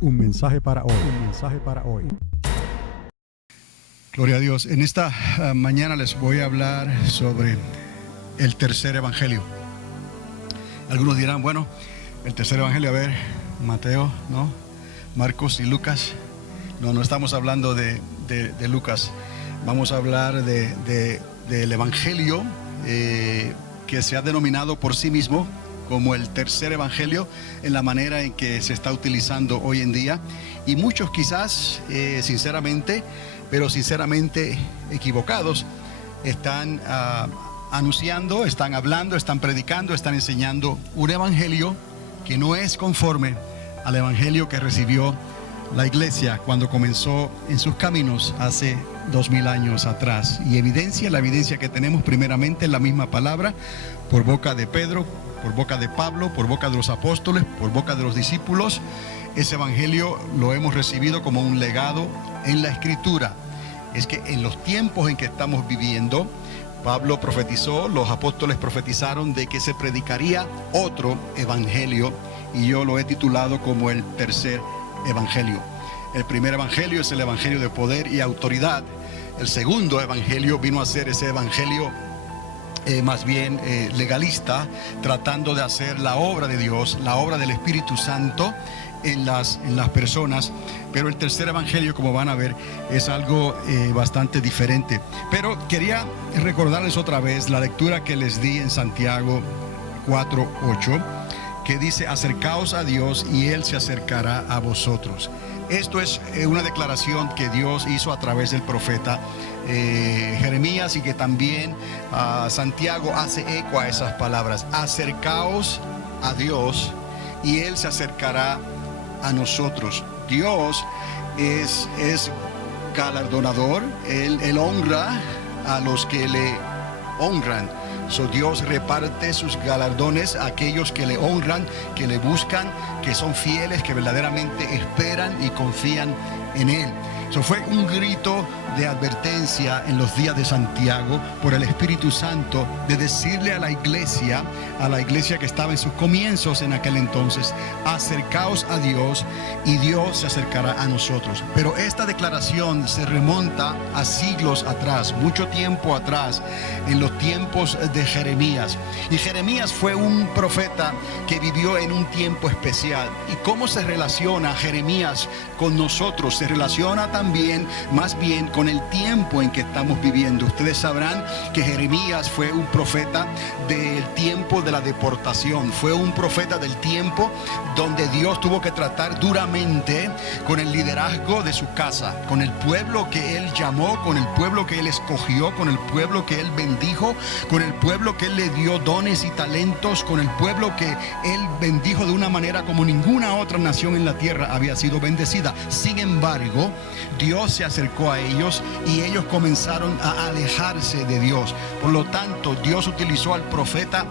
Un mensaje para hoy. Un mensaje para hoy. Gloria a Dios. En esta mañana les voy a hablar sobre el tercer evangelio. Algunos dirán, bueno, el tercer evangelio, a ver, Mateo, ¿no? Marcos y Lucas. No estamos hablando de Lucas. Vamos a hablar del evangelio que se ha denominado por sí mismo como el tercer evangelio en la manera en que se está utilizando hoy en día. Y muchos quizás, sinceramente equivocados, están anunciando, están hablando, están predicando, están enseñando un evangelio que no es conforme al evangelio que recibió la iglesia cuando comenzó en sus caminos hace 2000 años atrás. Y la evidencia que tenemos primeramente en la misma palabra, por boca de Pedro, por boca de Pablo, por boca de los apóstoles, por boca de los discípulos. Ese evangelio lo hemos recibido como un legado en la Escritura. Es que en los tiempos en que estamos viviendo, Pablo profetizó, los apóstoles profetizaron de que se predicaría otro evangelio, y yo lo he titulado como el tercer evangelio. El primer evangelio es el evangelio de poder y autoridad. El segundo evangelio vino a ser ese evangelio más bien legalista, tratando de hacer la obra de Dios, la obra del Espíritu Santo en las personas. Pero el tercer evangelio, como van a ver, es algo bastante diferente. Pero quería recordarles otra vez la lectura que les di en Santiago 4:8, que dice: acercaos a Dios y Él se acercará a vosotros. Esto es una declaración que Dios hizo a través del profeta Jeremías, y que también Santiago hace eco a esas palabras: acercaos a Dios y Él se acercará a nosotros. Dios es galardonador, Él honra a los que le honran. Dios reparte sus galardones a aquellos que le honran, que le buscan, que son fieles, que verdaderamente esperan y confían en Él. Fue un grito de advertencia en los días de Santiago por el Espíritu Santo, de decirle a la iglesia que estaba en sus comienzos en aquel entonces: acercaos a Dios y Dios se acercará a nosotros. Pero esta declaración se remonta a siglos atrás, mucho tiempo atrás, en los tiempos de Jeremías. Y Jeremías fue un profeta que vivió en un tiempo especial. ¿Y cómo se relaciona Jeremías con nosotros? Se relaciona también, más bien, con el tiempo en que estamos viviendo. Ustedes sabrán que Jeremías fue un profeta del tiempo de la deportación. Fue un profeta del tiempo donde Dios tuvo que tratar duramente con el liderazgo de su casa, con el pueblo que Él llamó, con el pueblo que Él escogió, con el pueblo que Él bendijo, con el pueblo que Él le dio dones y talentos, con el pueblo que Él bendijo de una manera como ninguna otra nación en la tierra había sido bendecida. Sin embargo, Dios se acercó a ellos y ellos comenzaron a alejarse de Dios. Por lo tanto, Dios utilizó al profeta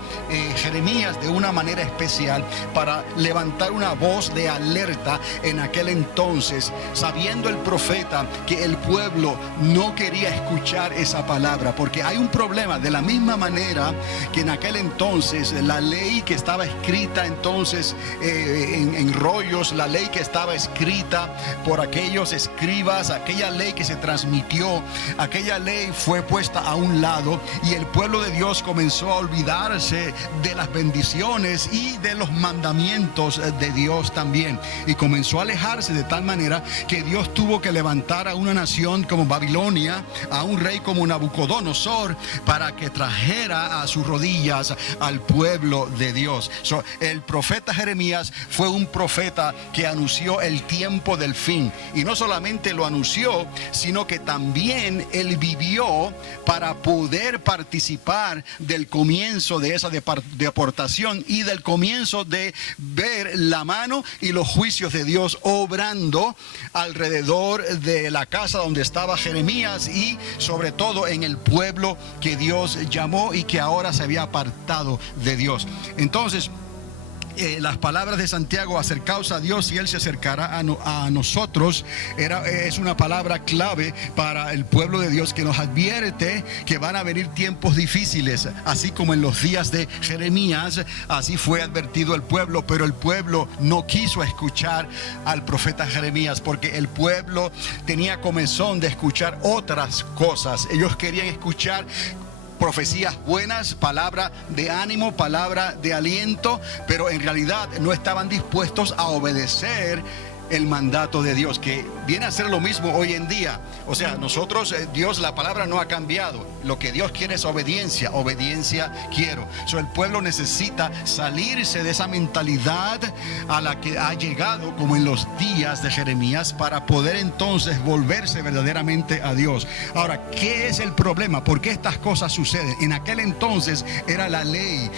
Jeremías de una manera especial para levantar una voz de alerta en aquel entonces, sabiendo el profeta que el pueblo no quería escuchar esa palabra, porque hay un problema. De la misma manera que en aquel entonces la ley que estaba escrita entonces en rollos, la ley que estaba escrita por aquellos escribas, aquella ley que se transmitió, aquella ley fue puesta a un lado, y el pueblo de Dios comenzó a olvidarse de las bendiciones y de los mandamientos de Dios también, y comenzó a alejarse de tal manera que Dios tuvo que levantar a una nación como Babilonia, a un rey como Nabucodonosor, para que trajera a sus rodillas al pueblo de Dios. El profeta Jeremías fue un profeta que anunció el tiempo del fin, y no solamente lo anunció, sino que también él vivió para poder participar del comienzo de esa deportación y del comienzo de ver la mano y los juicios de Dios obrando alrededor de la casa donde estaba Jeremías, y sobre todo en el pueblo que Dios llamó y que ahora se había apartado de Dios. Entonces, las palabras de Santiago, acercaos a Dios y Él se acercará a nosotros, es una palabra clave para el pueblo de Dios, que nos advierte que van a venir tiempos difíciles, así como en los días de Jeremías. Así fue advertido el pueblo, pero el pueblo no quiso escuchar al profeta Jeremías, porque el pueblo tenía comezón de escuchar otras cosas. Ellos querían escuchar profecías buenas, palabra de ánimo, palabra de aliento, pero en realidad no estaban dispuestos a obedecer el mandato de Dios, que viene a ser lo mismo hoy en día. O sea, nosotros, Dios, la palabra no ha cambiado. Lo que Dios quiere es obediencia. Obediencia quiero. El pueblo necesita salirse de esa mentalidad a la que ha llegado como en los días de Jeremías, para poder entonces volverse verdaderamente a Dios. Ahora, ¿qué es el problema? ¿Por qué estas cosas suceden? En aquel entonces era la ley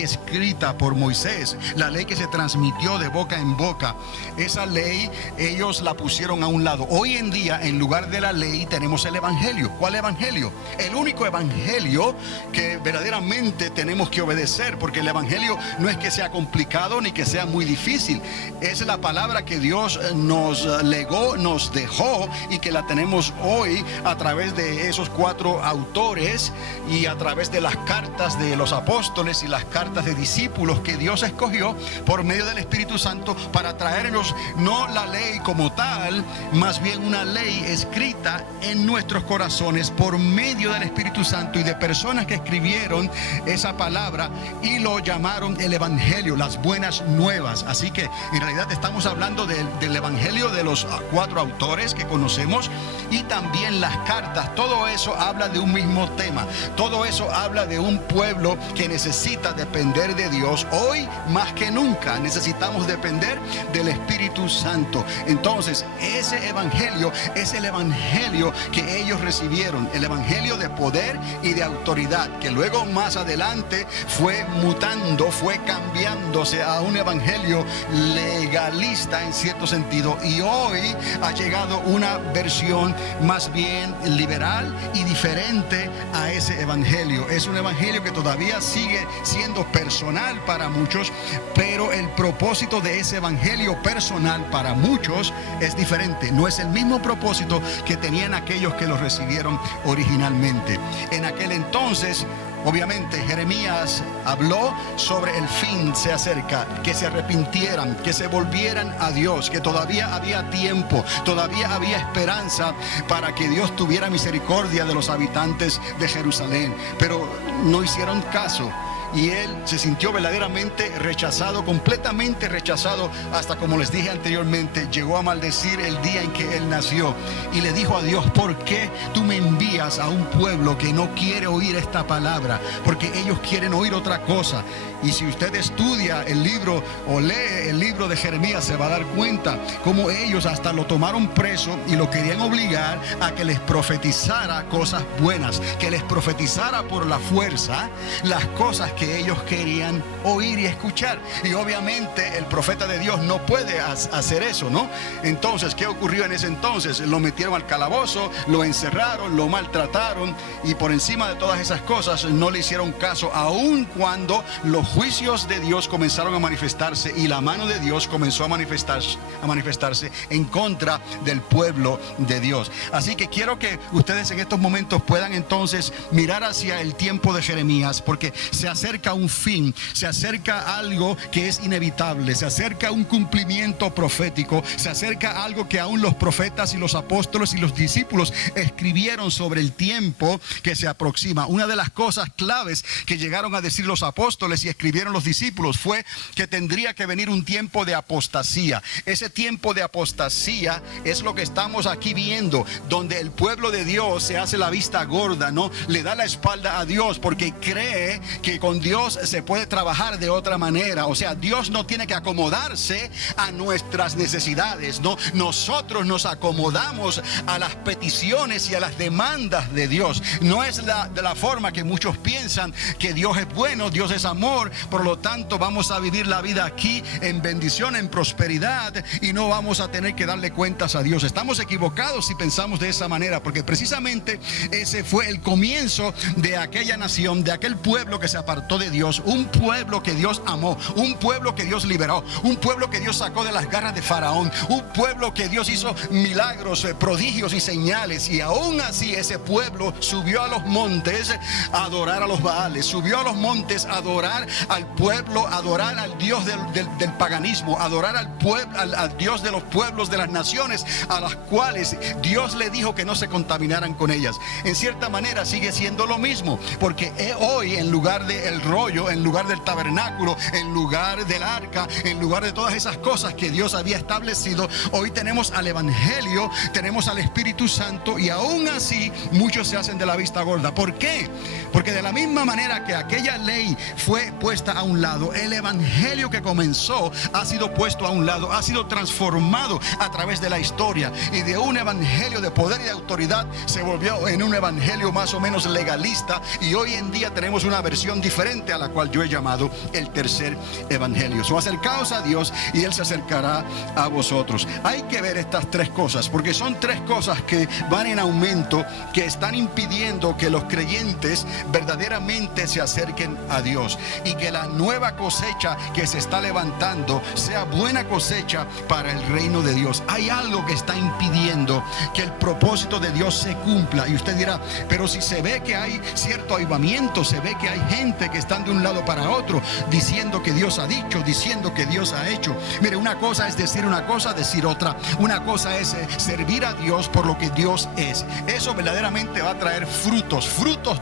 escrita por Moisés, la ley que se transmitió de boca en boca. Esa ley ellos la pusieron a un lado. Hoy en día, en lugar de la ley, tenemos el evangelio. ¿Cuál evangelio? El único evangelio que verdaderamente tenemos que obedecer, porque el evangelio no es que sea complicado ni que sea muy difícil. Es la palabra que Dios nos legó, nos dejó, y que la tenemos hoy a través de esos 4 autores y a través de las cartas de los apóstoles y las cartas de discípulos que Dios escogió por medio del Espíritu Santo para traernos no la ley como tal, más bien una ley escrita en nuestros corazones por medio del Espíritu Santo y de personas que escribieron esa palabra y lo llamaron el evangelio, las buenas nuevas. Así que en realidad estamos hablando del evangelio de los 4 autores que conocemos, y también las cartas. Todo eso habla de un mismo tema. Todo eso habla de un pueblo que necesita depender de Dios. Hoy más que nunca necesitamos depender del Espíritu Santo. Entonces, ese evangelio es el evangelio que ellos recibieron, el evangelio de poder y de autoridad, que luego más adelante fue mutando, fue cambiándose a un evangelio legalista en cierto sentido, y hoy ha llegado una versión más bien liberal y diferente a ese evangelio. Es un evangelio que todavía sigue siendo personal para muchos, pero el propósito de ese evangelio personal para muchos es diferente. No es el mismo propósito que tenían aquellos que lo recibieron originalmente. En aquel entonces, obviamente, Jeremías habló sobre el fin se acerca, que se arrepintieran, que se volvieran a Dios, que todavía había tiempo, todavía había esperanza para que Dios tuviera misericordia de los habitantes de Jerusalén. Pero no hicieron caso. Y él se sintió verdaderamente rechazado, completamente rechazado, hasta, como les dije anteriormente, llegó a maldecir el día en que él nació. Y le dijo a Dios: ¿por qué tú me envías a un pueblo que no quiere oír esta palabra? Porque ellos quieren oír otra cosa. Y si usted estudia el libro o lee el libro de Jeremías, se va a dar cuenta cómo ellos hasta lo tomaron preso y lo querían obligar a que les profetizara cosas buenas, que les profetizara por la fuerza las cosas que ellos querían oír y escuchar. Y obviamente el profeta de Dios no puede hacer eso, ¿no? Entonces, ¿qué ocurrió en ese entonces? Lo metieron al calabozo, lo encerraron, lo maltrataron, y por encima de todas esas cosas no le hicieron caso, aun cuando los juicios de Dios comenzaron a manifestarse y la mano de Dios comenzó a manifestarse en contra del pueblo de Dios. Así que quiero que ustedes en estos momentos puedan entonces mirar hacia el tiempo de Jeremías, porque se acerca un fin, se acerca algo que es inevitable, se acerca un cumplimiento profético, se acerca algo que aún los profetas y los apóstoles y los discípulos escribieron sobre el tiempo que se aproxima. Una de las cosas claves que llegaron a decir los apóstoles y escribieron los discípulos fue que tendría que venir un tiempo de apostasía. Ese tiempo de apostasía es lo que estamos aquí viendo, donde el pueblo de Dios se hace la vista gorda, ¿no? Le da la espalda a Dios porque cree que con Dios se puede trabajar de otra manera. O sea, Dios no tiene que acomodarse a nuestras necesidades, ¿no? Nosotros nos acomodamos a las peticiones y a las demandas de Dios. No es de la forma que muchos piensan, que Dios es bueno, Dios es amor, por lo tanto vamos a vivir la vida aquí en bendición, en prosperidad, y no vamos a tener que darle cuentas a Dios. Estamos equivocados si pensamos de esa manera, porque precisamente ese fue el comienzo de aquella nación, de aquel pueblo que se apartó apartó de Dios, un pueblo que Dios amó, un pueblo que Dios liberó, un pueblo que Dios sacó de las garras de Faraón, un pueblo que Dios hizo milagros, prodigios y señales, y aún así ese pueblo subió a los montes a adorar a los Baales, subió a los montes a adorar al pueblo, a adorar al Dios del paganismo, a adorar al pueblo, al Dios de los pueblos, de las naciones a las cuales Dios le dijo que no se contaminaran con ellas. En cierta manera sigue siendo lo mismo, porque hoy, en lugar del rollo, en lugar del tabernáculo, en lugar del arca, en lugar de todas esas cosas que Dios había establecido, hoy tenemos al Evangelio, tenemos al Espíritu Santo, y aún así muchos se hacen de la vista gorda. ¿Por qué? Porque de la misma manera que aquella ley fue puesta a un lado, el Evangelio que comenzó ha sido puesto a un lado, ha sido transformado a través de la historia, y de un evangelio de poder y de autoridad se volvió en un evangelio más o menos legalista, y hoy en día tenemos una versión diferente a la cual yo he llamado el tercer evangelio. Acercaos a Dios y Él se acercará a vosotros. Hay que ver estas tres cosas, porque son tres cosas que van en aumento, que están impidiendo que los creyentes verdaderamente se acerquen a Dios, y que la nueva cosecha que se está levantando sea buena cosecha para el reino de Dios. Hay algo que está impidiendo que el propósito de Dios se cumpla, y usted dirá, pero si se ve que hay cierto avivamiento, se ve que hay gente que están de un lado para otro diciendo que Dios ha dicho, diciendo que Dios ha hecho. Mire, una cosa es decir una cosa, decir otra. Una cosa es servir a Dios por lo que Dios es. Eso verdaderamente va a traer frutos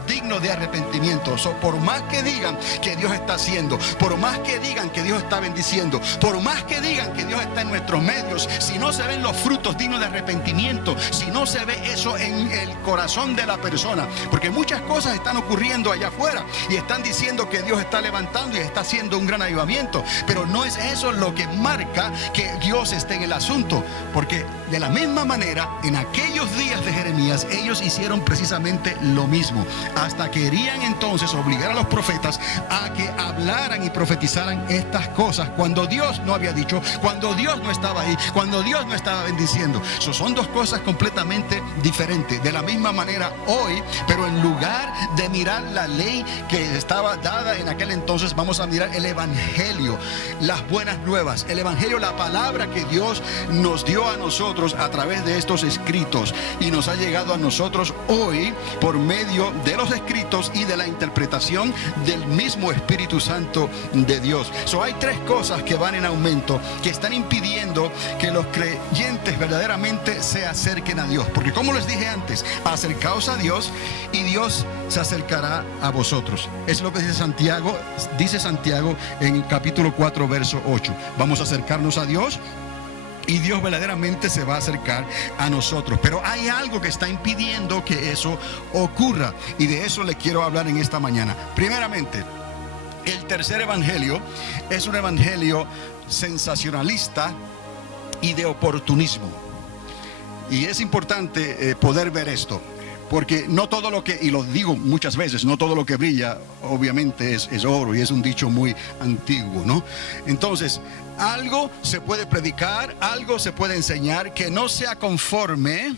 dignos de arrepentimiento. Por más que digan que Dios está haciendo, por más que digan que Dios está bendiciendo, por más que digan que Dios está en nuestros medios, si no se ven los frutos dignos de arrepentimiento, si no se ve eso en el corazón de la persona, porque muchas cosas están ocurriendo allá afuera y están diciendo que Dios está levantando y está haciendo un gran avivamiento, pero no es eso lo que marca que Dios esté en el asunto, porque de la misma manera en aquellos días de Jeremías ellos hicieron precisamente lo mismo, hasta querían entonces obligar a los profetas a que hablaran y profetizaran estas cosas cuando Dios no había dicho, cuando Dios no estaba ahí, cuando Dios no estaba bendiciendo. Son dos cosas completamente diferentes. De la misma manera hoy, pero en lugar de mirar la ley que estaba dada en aquel entonces, vamos a mirar el Evangelio, las buenas nuevas, el Evangelio, la palabra que Dios nos dio a nosotros a través de estos escritos, y nos ha llegado a nosotros hoy por medio de los escritos y de la interpretación del mismo Espíritu Santo de Dios. Hay tres cosas que van en aumento, que están impidiendo que los creyentes verdaderamente se acerquen a Dios, porque como les dije antes, acercaos a Dios y Dios se acercará a vosotros. Es lo que dice Santiago en capítulo 4 verso 8. Vamos a acercarnos a Dios y Dios verdaderamente se va a acercar a nosotros. Pero hay algo que está impidiendo que eso ocurra, y de eso le quiero hablar en esta mañana. Primeramente, el tercer evangelio es un evangelio sensacionalista y de oportunismo. Y es importante poder ver esto, porque no todo lo que, y lo digo muchas veces, no todo lo que brilla obviamente es oro, y es un dicho muy antiguo, ¿no? Entonces, algo se puede predicar, algo se puede enseñar que no sea conforme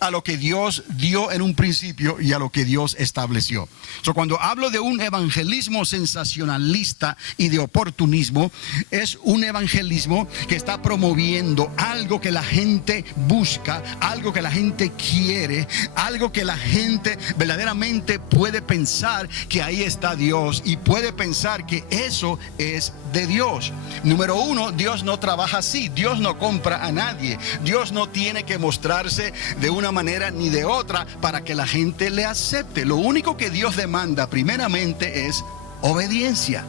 a lo que Dios dio en un principio y a lo que Dios estableció. Cuando hablo de un evangelismo sensacionalista y de oportunismo, es un evangelismo que está promoviendo algo que la gente busca, algo que la gente quiere, algo que la gente verdaderamente puede pensar que ahí está Dios, y puede pensar que eso es de Dios. Número uno, Dios no trabaja así. Dios no compra a nadie. Dios no tiene que mostrarse de una manera ni de otra para que la gente le acepte. Lo único que Dios demanda primeramente es obediencia.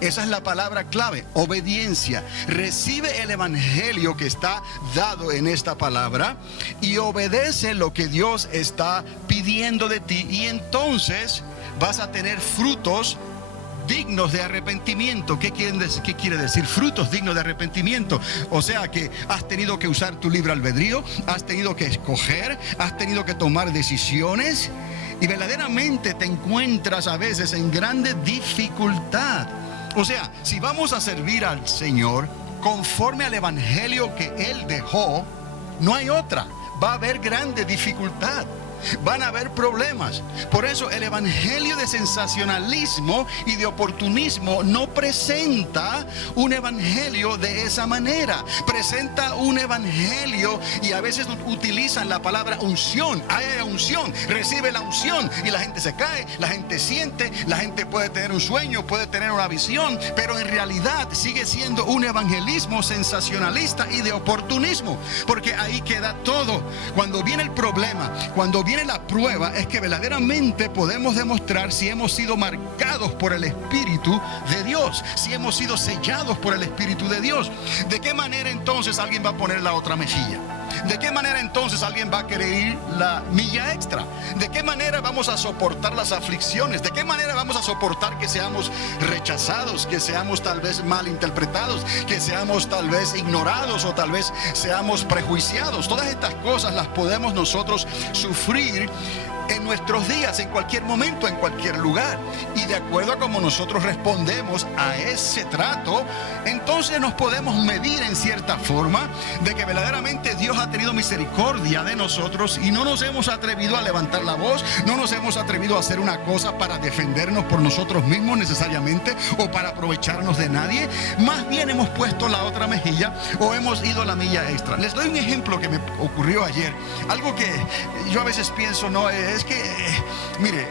Esa es la palabra clave, obediencia. Recibe el evangelio que está dado en esta palabra y obedece lo que Dios está pidiendo de ti, y entonces vas a tener frutos dignos de arrepentimiento. ¿Qué quiere decir frutos dignos de arrepentimiento? O sea que has tenido que usar tu libre albedrío, has tenido que escoger, has tenido que tomar decisiones, y verdaderamente te encuentras a veces en grande dificultad. O sea, si vamos a servir al Señor conforme al evangelio que Él dejó, no hay otra. Va a haber grande dificultad. van a haber problemas. Por eso el evangelio de sensacionalismo y de oportunismo no presenta un evangelio de esa manera. Presenta un evangelio, y a veces utilizan la palabra unción. Hay unción, recibe la unción y la gente se cae, la gente siente, la gente puede tener un sueño, puede tener una visión, pero en realidad sigue siendo un evangelismo sensacionalista y de oportunismo, porque ahí queda todo. Cuando viene el problema, cuando viene la prueba, es que verdaderamente podemos demostrar si hemos sido marcados por el Espíritu de Dios, si hemos sido sellados por el Espíritu de Dios. ¿De qué manera entonces alguien va a poner la otra mejilla? ¿De qué manera entonces alguien va a querer ir la milla extra? ¿De qué manera vamos a soportar las aflicciones? ¿De qué manera vamos a soportar que seamos rechazados, que seamos tal vez malinterpretados, que seamos tal vez ignorados o tal vez seamos prejuiciados? Todas estas cosas las podemos nosotros sufrir en nuestros días, en cualquier momento, en cualquier lugar. Y de acuerdo a cómo nosotros respondemos a ese trato, entonces nos podemos medir en cierta forma de que verdaderamente Dios ha tenido misericordia de nosotros y no nos hemos atrevido a levantar la voz, no nos hemos atrevido a hacer una cosa para defendernos por nosotros mismos necesariamente o para aprovecharnos de nadie. Más bien hemos puesto la otra mejilla o hemos ido a la milla extra. Les doy un ejemplo que me ocurrió ayer. Algo que yo a veces pienso, no, es que, mire,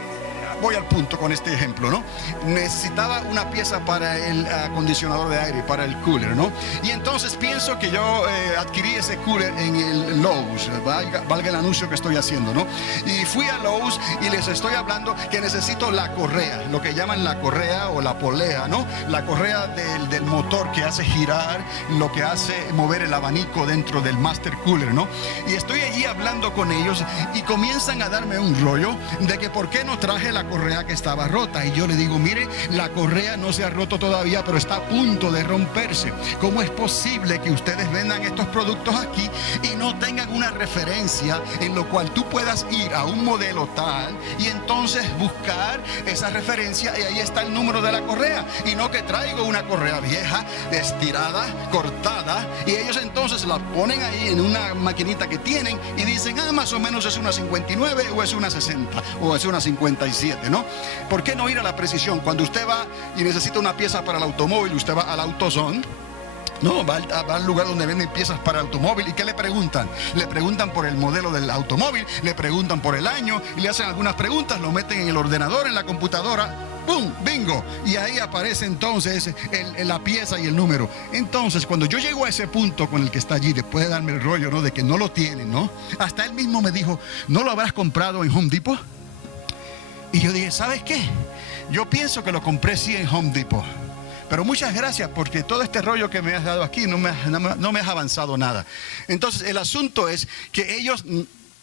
voy al punto con este ejemplo, ¿no? Necesitaba una pieza para el acondicionador de aire, para el cooler, ¿no? Y entonces pienso que yo adquirí ese cooler en el Lowe's, valga el anuncio que estoy haciendo, ¿no? Y fui a Lowe's y les estoy hablando que necesito la correa, lo que llaman la correa o la polea, ¿no? La correa del motor que hace girar, lo que hace mover el abanico dentro del master cooler, ¿no? Y estoy allí hablando con ellos y comienzan a darme un rollo de que por qué no traje la correa que estaba rota. Y yo le digo, mire, la correa no se ha roto todavía, pero está a punto de romperse. ¿Cómo es posible que ustedes vendan estos productos aquí y no tengan una referencia en lo cual tú puedas ir a un modelo tal y entonces buscar esa referencia y ahí está el número de la correa? Y no que traigo una correa vieja, estirada, cortada, y ellos entonces la ponen ahí en una maquinita que tienen y dicen, más o menos es una 59 o es una 60 o es una 57, ¿no? ¿Por qué no ir a la precisión? Cuando usted va y necesita una pieza para el automóvil, usted va al AutoZone, no, va al lugar donde venden piezas para el automóvil. ¿Y qué le preguntan? Le preguntan por el modelo del automóvil, le preguntan por el año y le hacen algunas preguntas, lo meten en el ordenador, en la computadora, ¡pum! ¡Bingo! Y ahí aparece entonces la pieza y el número. Entonces, cuando yo llego a ese punto con el que está allí, después de darme el rollo, ¿no? De que no lo tienen, ¿no? Hasta él mismo me dijo, ¿no lo habrás comprado en Home Depot? Y yo dije, ¿sabes qué? Yo pienso que lo compré sí en Home Depot. Pero muchas gracias porque todo este rollo que me has dado aquí no me has avanzado nada. Entonces el asunto es que ellos,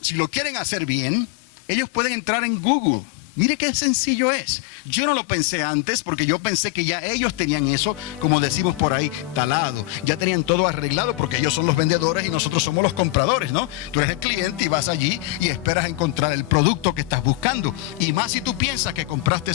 si lo quieren hacer bien, ellos pueden entrar en Google. Mire qué sencillo es. Yo no lo pensé antes porque yo pensé que ya ellos tenían eso, como decimos por ahí, talado. Ya tenían todo arreglado porque ellos son los vendedores y nosotros somos los compradores, ¿no? Tú eres el cliente y vas allí y esperas encontrar el producto que estás buscando. Y más si tú piensas que compraste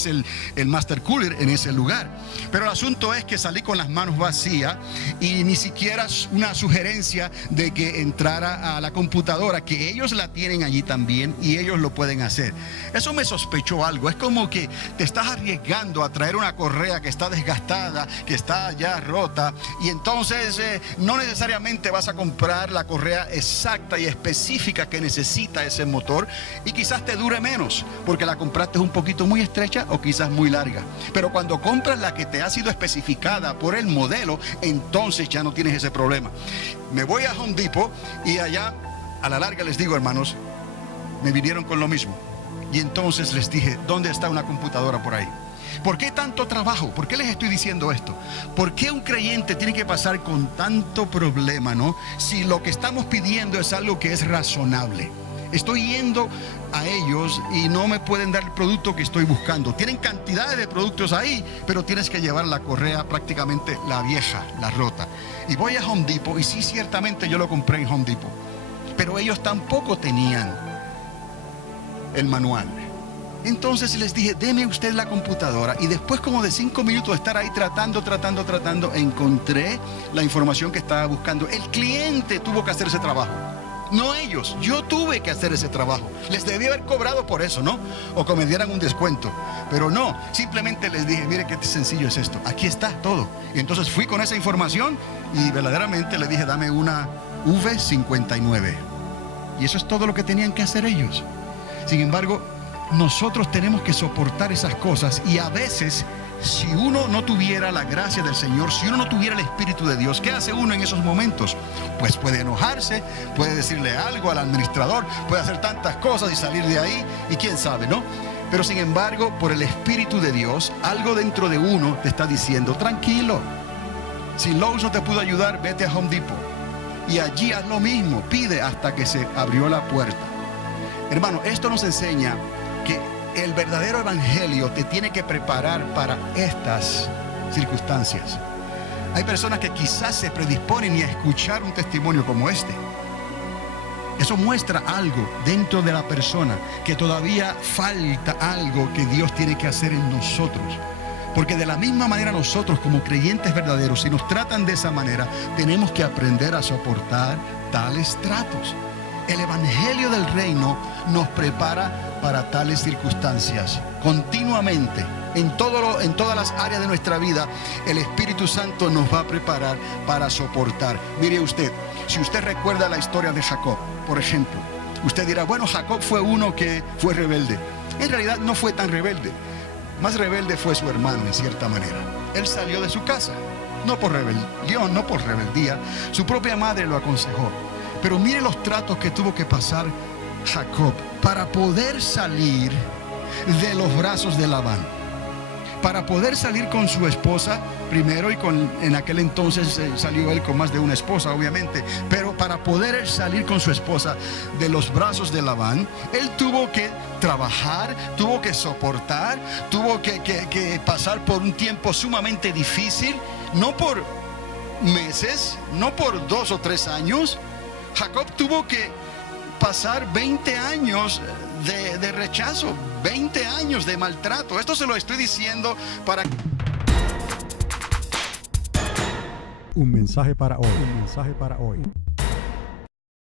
el Master Cooler en ese lugar. Pero el asunto es que salí con las manos vacías y ni siquiera una sugerencia de que entrara a la computadora, que ellos la tienen allí también y ellos lo pueden hacer. Eso me sospechó algo. Es como que te estás arriesgando a traer una correa que está desgastada, que está ya rota, y entonces no necesariamente vas a comprar la correa exacta y específica que necesita ese motor, y quizás te dure menos porque la compraste un poquito muy estrecha o quizás muy larga. Pero cuando compras la que te ha sido especificada por el modelo, entonces ya no tienes ese problema. Me voy a Home Depot y allá a la larga les digo, hermanos, me vinieron con lo mismo. Y entonces les dije, ¿dónde está una computadora por ahí? ¿Por qué tanto trabajo? ¿Por qué les estoy diciendo esto? ¿Por qué un creyente tiene que pasar con tanto problema, no? Si lo que estamos pidiendo es algo que es razonable. Estoy yendo a ellos y no me pueden dar el producto que estoy buscando. Tienen cantidades de productos ahí, pero tienes que llevar la correa prácticamente la vieja, la rota. Y voy a Home Depot y sí, ciertamente yo lo compré en Home Depot. Pero ellos tampoco tenían el manual. Entonces les dije, deme usted la computadora, y después como de 5 minutos de estar ahí tratando, encontré la información que estaba buscando. El cliente tuvo que hacer ese trabajo. no ellos. Yo tuve que hacer ese trabajo. Les debí haber cobrado por eso, ¿no? O que me dieran un descuento. Pero no, simplemente les dije, mire qué sencillo es esto. Aquí está todo. Y entonces fui con esa información y verdaderamente les dije, dame una V59. Y eso es todo lo que tenían que hacer ellos. Sin embargo, nosotros tenemos que soportar esas cosas, y a veces, si uno no tuviera la gracia del Señor, si uno no tuviera el Espíritu de Dios, ¿qué hace uno en esos momentos? Pues puede enojarse, puede decirle algo al administrador, puede hacer tantas cosas y salir de ahí, y quién sabe, ¿no? Pero sin embargo, por el Espíritu de Dios, algo dentro de uno te está diciendo, tranquilo, si Lowe's no te pudo ayudar, vete a Home Depot, y allí haz lo mismo, pide hasta que se abrió la puerta. Hermano, esto nos enseña que el verdadero evangelio te tiene que preparar para estas circunstancias. Hay personas que quizás se predisponen a escuchar un testimonio como este. Eso muestra algo dentro de la persona, que todavía falta algo que Dios tiene que hacer en nosotros. Porque de la misma manera nosotros, como creyentes verdaderos, si nos tratan de esa manera, tenemos que aprender a soportar tales tratos. El evangelio del reino nos prepara para tales circunstancias. Continuamente, en todas las áreas de nuestra vida, el Espíritu Santo nos va a preparar para soportar. Mire usted, si usted recuerda la historia de Jacob, por ejemplo, usted dirá, bueno, Jacob fue uno que fue rebelde. En realidad no fue tan rebelde. Más rebelde fue su hermano, en cierta manera. Él salió de su casa, no por rebelión, no por rebeldía. Su propia madre lo aconsejó. Pero mire los tratos que tuvo que pasar Jacob para poder salir de los brazos de Labán. Para poder salir con su esposa, primero, y en aquel entonces salió él con más de una esposa, obviamente. Pero para poder salir con su esposa de los brazos de Labán, él tuvo que trabajar, tuvo que soportar, tuvo que pasar por un tiempo sumamente difícil, no por meses, no por 2 o 3 años. Jacob tuvo que pasar 20 años de rechazo, 20 años de maltrato. Esto se lo estoy diciendo para... Un mensaje para hoy. Un mensaje para hoy.